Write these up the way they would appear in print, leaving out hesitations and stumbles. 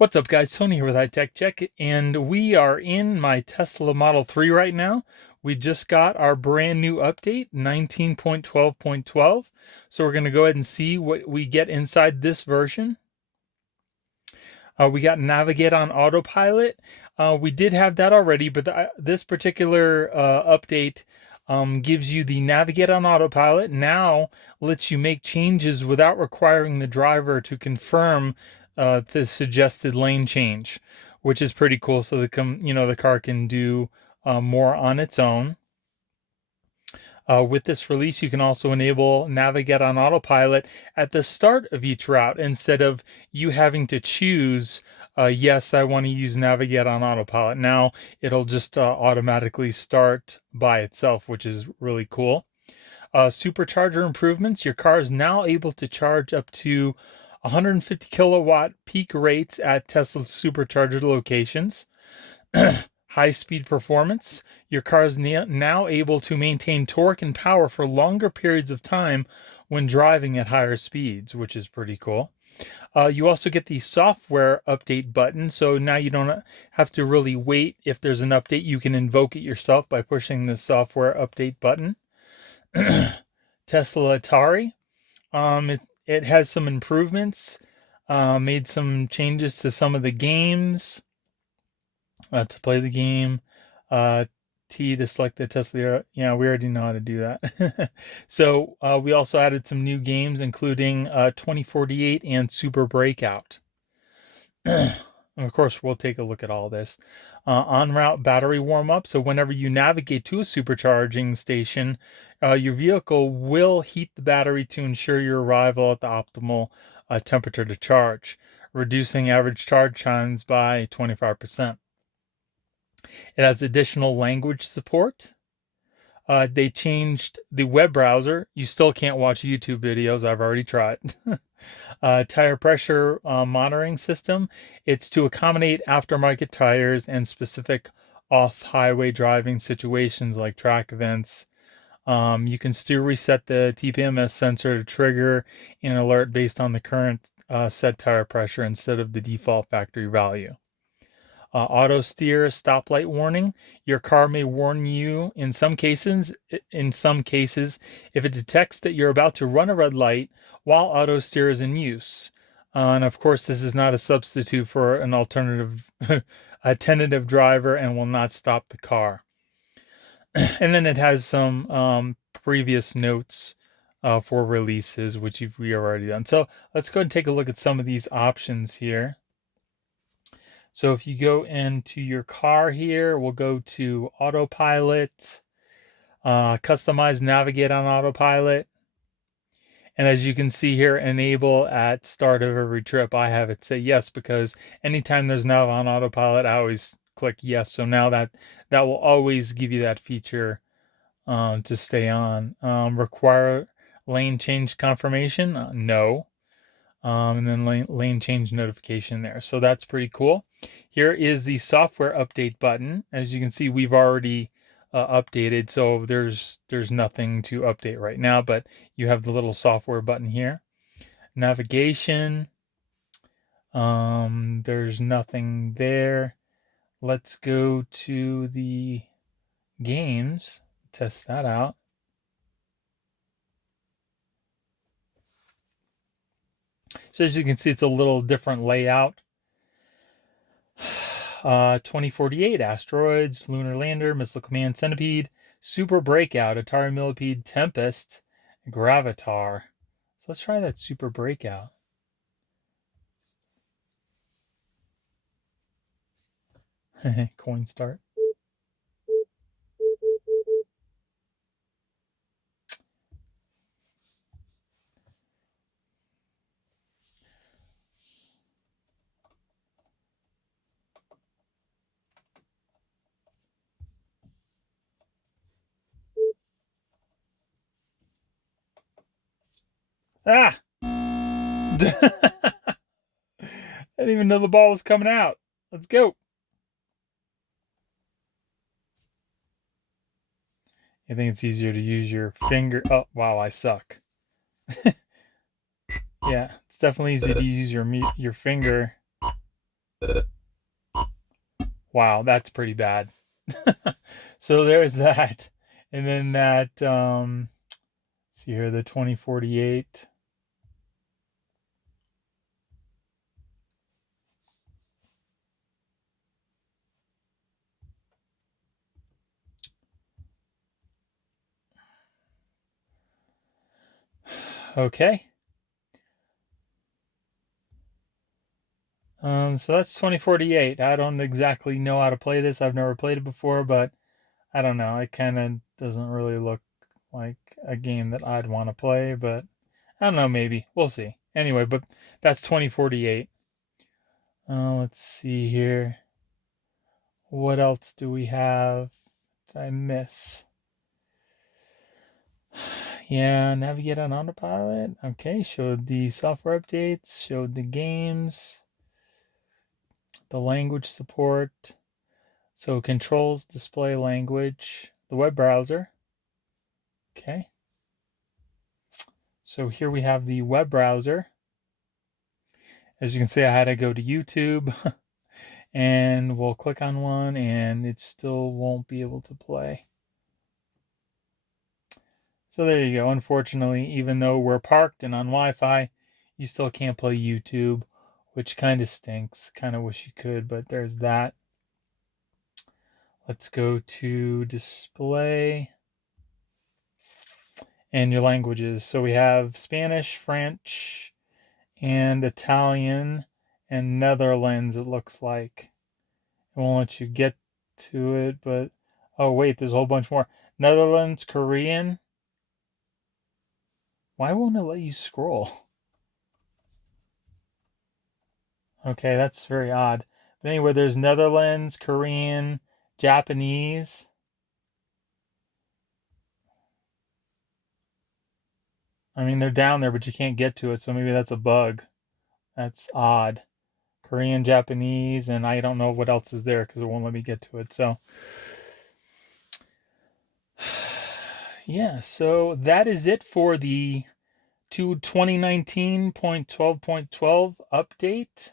What's up, guys? Tony here with iTech Check, and we are in my Tesla Model 3 right now. We just got our brand new update, 19.12.12. So we're going to go ahead and see what we get inside this version. We got Navigate on Autopilot. We did have that already, but this particular update gives you the Navigate on Autopilot. Now lets you make changes without requiring the driver to confirm the suggested lane change, which is pretty cool. So the car can do more on its own. With this release, you can also enable Navigate on Autopilot at the start of each route instead of you having to choose, yes, I want to use Navigate on Autopilot. Now it'll just automatically start by itself, which is really cool. Supercharger improvements. Your car is now able to charge up to 150 kilowatt peak rates at Tesla supercharger locations. High-speed performance. Your car is now able to maintain torque and power for longer periods of time when driving at higher speeds, which is pretty cool. You also get the software update button, so now you don't have to really wait. If there's an update, you can invoke it yourself by pushing the software update button. Tesla Atari. It has some improvements, made some changes to some of the games. To play the game, T to select the Tesla. Yeah, we already know how to do that. So we also added some new games, including 2048 and Super Breakout. And of course, we'll take a look at all this. En route battery warm up. So whenever you navigate to a supercharging station, your vehicle will heat the battery to ensure your arrival at the optimal temperature to charge, reducing average charge times by 25%. It has additional language support. They changed the web browser. You still can't watch YouTube videos. I've already tried. Tire pressure monitoring system. It's to accommodate aftermarket tires and specific off-highway driving situations like track events. You can still reset the TPMS sensor to trigger an alert based on the current set tire pressure instead of the default factory value. Auto steer stoplight warning. Your car may warn you in some cases if it detects that you're about to run a red light while auto steer is in use. And of course, this is not a substitute for an alternative a tentative driver and will not stop the car. And then it has some previous notes for releases, which we have already done. So let's go and take a look at some of these options here. So if you go into your car here, we'll go to Autopilot, customize Navigate on Autopilot. And as you can see here, enable at start of every trip. I have it say yes, because anytime there's Nav on Autopilot, I always click yes. So now that will always give you that feature to stay on. Require lane change confirmation? No. And then lane change notification there. So that's pretty cool. Here is the software update button. As you can see, we've already updated, so there's nothing to update right now, but you have the little software button here. Navigation, there's nothing there. Let's go to the games, test that out. So as you can see, it's a little different layout. 2048, Asteroids, Lunar Lander, Missile Command, Centipede, Super Breakout, Atari Millipede, Tempest, Gravatar. So let's try that Super Breakout. Coin start. Ah! I didn't even know the ball was coming out. Let's go. I think it's easier to use your finger. Oh, wow, I suck. Yeah, it's definitely easy to use your finger Wow, that's pretty bad. So there's that. And then that, see here, the 2048. Okay. So that's 2048. I don't exactly know how to play this. I've never played it before, but I don't know. It kind of doesn't really look like a game that I'd want to play, but I don't know, maybe. We'll see. Anyway, but that's 2048. Let's see here. What else do we have? Did I miss? Yeah, navigate on Autopilot. Okay, showed the software updates, showed the games, the language support. So controls, display language, the web browser. Okay. So here we have the web browser. As you can see, I had to go to YouTube and we'll click on one and it still won't be able to play. So there you go. Unfortunately, even though we're parked and on Wi-Fi, you still can't play YouTube, which kind of stinks. Kind of wish you could, but there's that. Let's go to display and your languages. So we have Spanish, French, and Italian, and Netherlands, it looks like. It won't let you get to it, but oh wait, there's a whole bunch more. Netherlands, Korean. Why won't it let you scroll? Okay, that's very odd. But anyway, there's Netherlands, Korean, Japanese. I mean, they're down there, but you can't get to it, so maybe that's a bug. That's odd. Korean, Japanese, and I don't know what else is there because it won't let me get to it. So, yeah, so that is it for the 2019.12.12 update.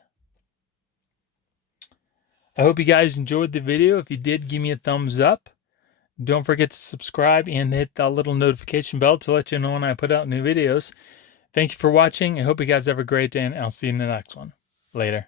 I hope you guys enjoyed the video. If you did, give me a thumbs up. Don't forget to subscribe and hit that little notification bell to let you know when I put out new videos. Thank you for watching. I hope you guys have a great day, and I'll see you in the next one. Later.